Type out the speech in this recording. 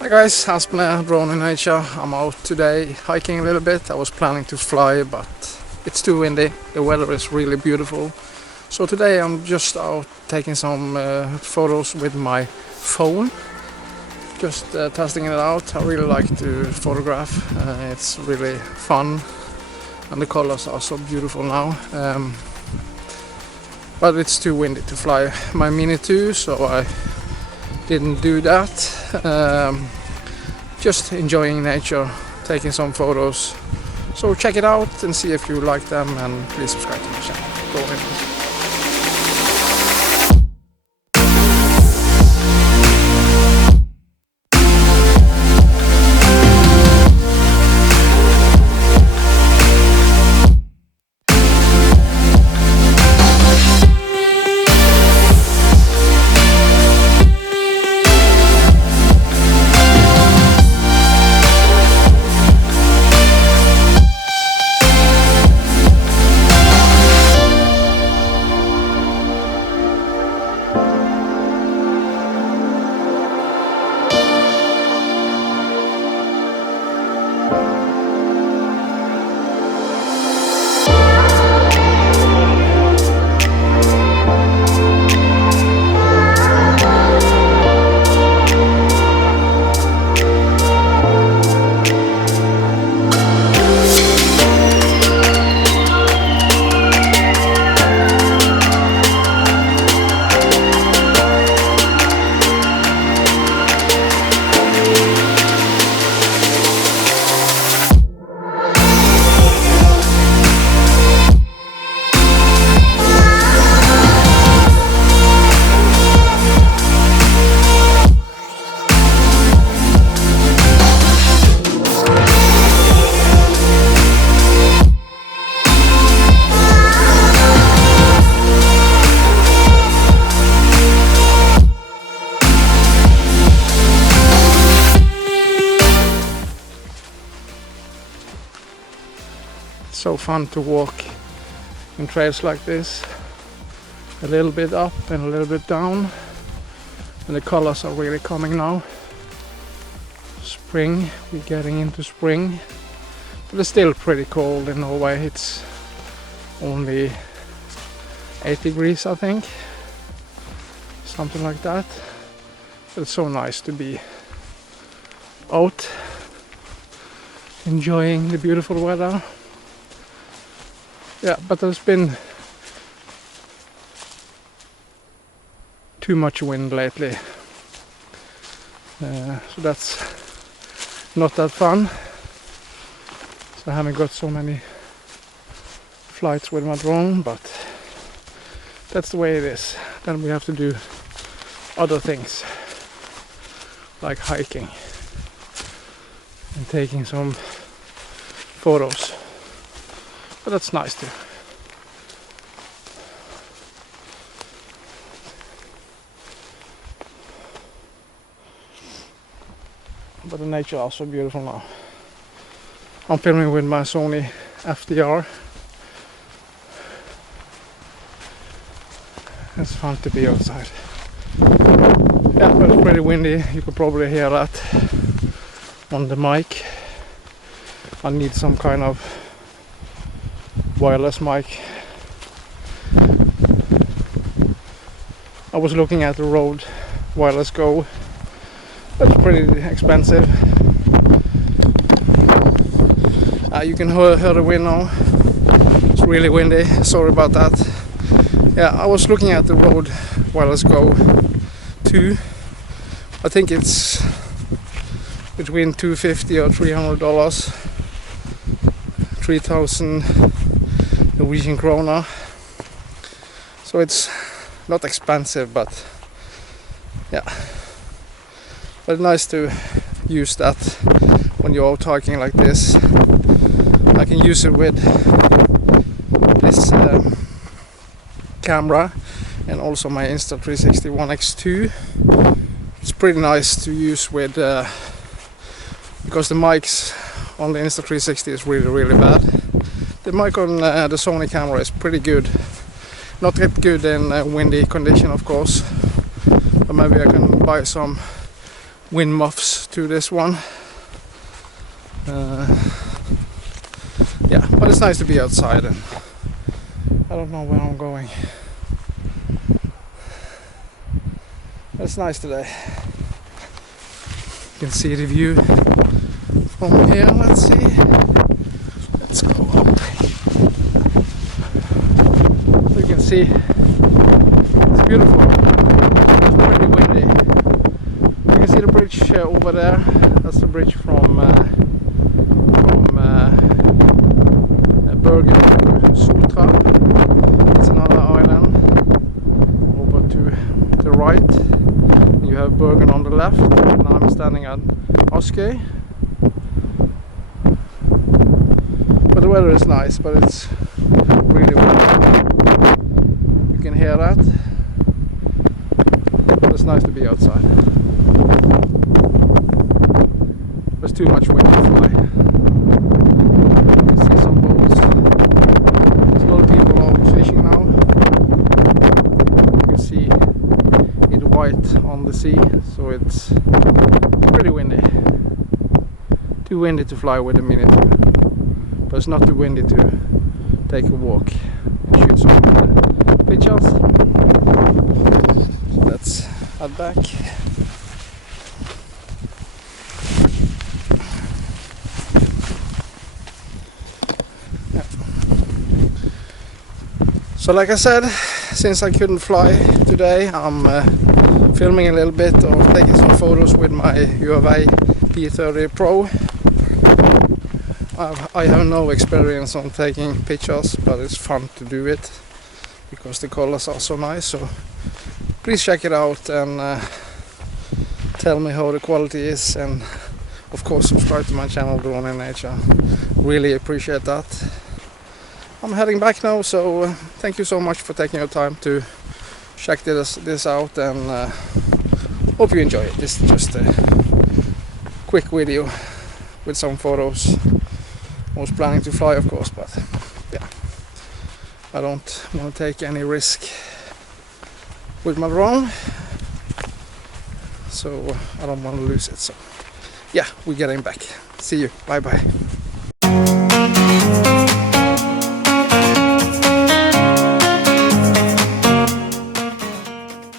Hi guys, Aspen Drone in Nature. I'm out today hiking a little bit. I was planning to fly, but it's too windy. The weather is really beautiful. So today I'm just out taking some photos with my phone. Just testing it out. I really like to photograph. It's really fun and the colors are so beautiful now. But it's too windy to fly my Mini 2, so I didn't do that. Just enjoying nature, taking some photos. So check it out and see if you like them, and please subscribe to my channel. Go ahead. So fun to walk in trails like this, a little bit up and a little bit down, and the colors are really coming now. Spring, we're getting into spring, but it's still pretty cold in Norway. It's only 8 degrees, I think, something like that. But it's so nice to be out enjoying the beautiful weather. Yeah, but there's been too much wind lately, so that's not that fun. So I haven't got so many flights with my drone, but that's the way it is. Then we have to do other things like hiking and taking some photos. But that's nice too. But the nature is also beautiful now. I'm filming with my Sony FDR. It's fun to be outside. Yeah, but it's pretty windy. You could probably hear that on the mic. I need some kind of wireless mic. I was looking at the Rode Wireless Go. That's pretty expensive. You can hear the wind now. It's really windy. Sorry about that. Yeah, I was looking at the Rode Wireless Go 2. I think it's between $250 or $300. 3,000 Norwegian krona. So it's not expensive, but yeah, but nice to use that when you're out hiking like this. I can use it with this camera and also my Insta360 ONE X2. It's pretty nice to use with because the mics on the Insta360 is really bad. The mic on the Sony camera is pretty good. Not that good in windy condition, of course, but maybe I can buy some wind muffs to this one. Yeah, but it's nice to be outside, and I don't know where I'm going. It's nice today. You can see the view from here. Let's see. Let's go up. So you can see it's beautiful. It's pretty windy. You can see the bridge over there. That's the bridge from Bergen to Sotra. It's another island over to the right. You have Bergen on the left, and I'm standing at Askøy. But the weather is nice, but it's really windy. You can hear that. But it's nice to be outside. There's too much wind to fly. You can see some boats. There's a lot of people out fishing now. You can see it white on the sea, so it's pretty windy. Too windy to fly with a Mini 2, but it's not too windy to take a walk and shoot some pictures. So let's head back. So like I said, since I couldn't fly today, I'm filming a little bit or taking some photos with my Huawei P30 Pro. I have no experience on taking pictures, but it's fun to do it because the colors are so nice. So please check it out and tell me how the quality is, and of course subscribe to my channel Drone in Nature. Really appreciate that. I'm heading back now, so thank you so much for taking your time to check this out, and hope you enjoy it. This is just a quick video with some photos. I was planning to fly, of course, but yeah, I don't want to take any risk with my drone, so I don't want to lose it. So yeah, we're getting back. See you. Bye bye.